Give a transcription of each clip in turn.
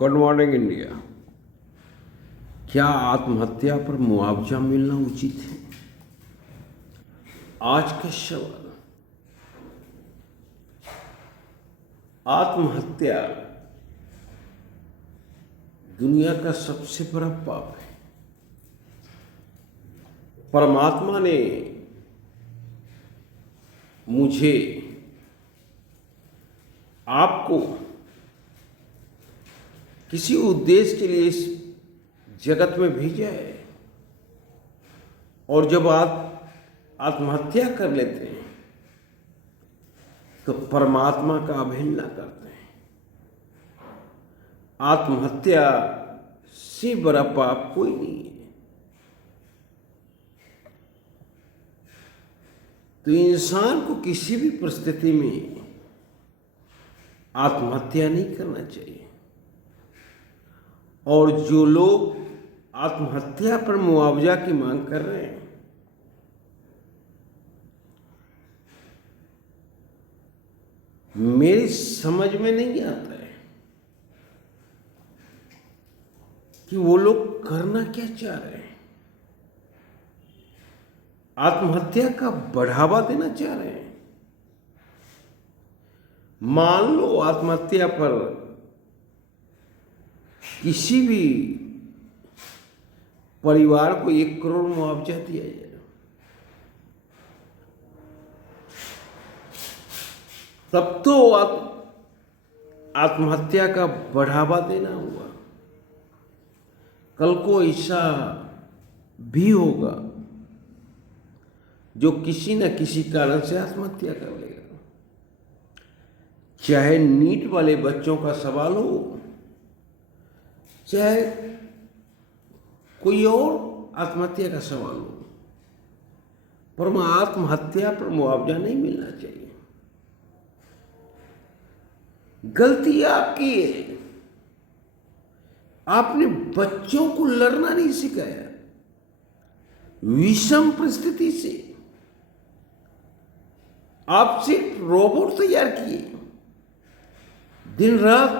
Good morning India. क्या आत्महत्या पर मुआवजा मिलना उचित है? आज का सवाल। आत्महत्या दुनिया का सबसे बड़ा पाप है। परमात्मा ने मुझे, आपको किसी उद्देश्य के लिए इस जगत में भेजा है, और जब आप आत्महत्या कर लेते हैं तो परमात्मा का अवहेलना करते हैं। आत्महत्या से बड़ा पाप कोई नहीं है। तो इंसान को किसी भी परिस्थिति में आत्महत्या नहीं करना चाहिए। और जो लोग आत्महत्या पर मुआवजा की मांग कर रहे हैं, मेरी समझ में नहीं आता है कि वो लोग करना क्या चाह रहे हैं। आत्महत्या का बढ़ावा देना चाह रहे हैं। मान लो आत्महत्या पर किसी भी परिवार को 1 करोड़ मुआवजा दिया जाए, तब तो आत्महत्या का बढ़ावा देना हुआ। कल को ऐसा भी होगा जो किसी न किसी कारण से आत्महत्या कर लेगा। चाहे नीट वाले बच्चों का सवाल हो, चाहे कोई और आत्महत्या का सवाल हो, पर आत्महत्या पर मुआवजा नहीं मिलना चाहिए। गलती आपकी है। आपने बच्चों को लड़ना नहीं सिखाया। विषम परिस्थिति से आप सिर्फ रोबोट तैयार किए। दिन रात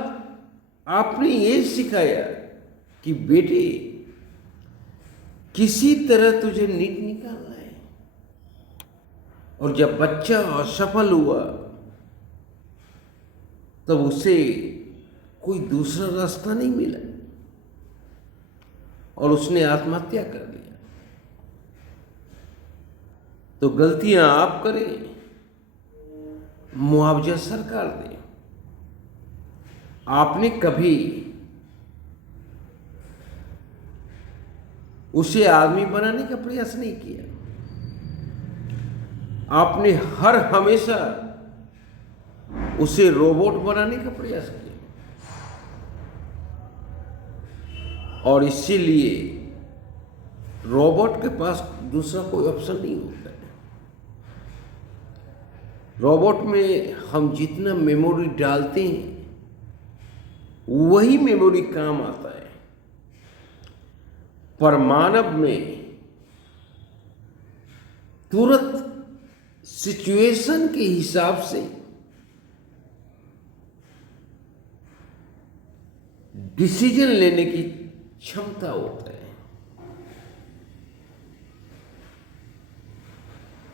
आपने ये सिखाया कि बेटे, किसी तरह तुझे नीट निकालना है। और जब बच्चा असफल हुआ तब उसे कोई दूसरा रास्ता नहीं मिला और उसने आत्महत्या कर लिया। तो गलतियां आप करें, मुआवजा सरकार दे। आपने कभी उसे आदमी बनाने का प्रयास नहीं किया। आपने हर हमेशा उसे रोबोट बनाने का प्रयास किया, और इसीलिए रोबोट के पास दूसरा कोई ऑप्शन नहीं होता है। रोबोट में हम जितना मेमोरी डालते हैं वही मेमोरी काम आता है। पर मानव में तुरंत सिचुएशन के हिसाब से डिसीजन लेने की क्षमता होता है।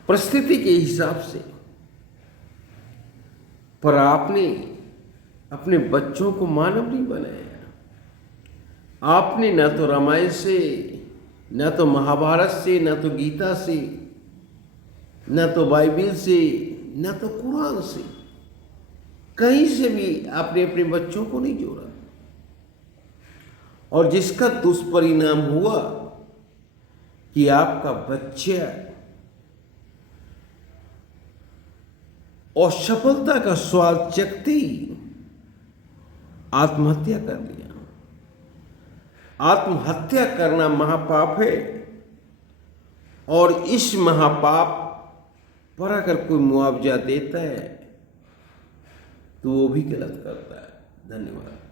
परिस्थिति के हिसाब से। पर आपने अपने बच्चों को मानव नहीं बनाया। आपने ना तो रामायण से, ना तो महाभारत से, ना तो गीता से, ना तो बाइबल से, ना तो कुरान से, कहीं से भी आपने अपने बच्चों को नहीं जोड़ा। और जिसका दुष्परिणाम हुआ कि आपका बच्चा असफलता का स्वाद चखते ही आत्महत्या कर लिया। आत्महत्या करना महापाप है, और इस महापाप पर अगर कोई मुआवजा देता है तो वो भी गलत करता है। धन्यवाद।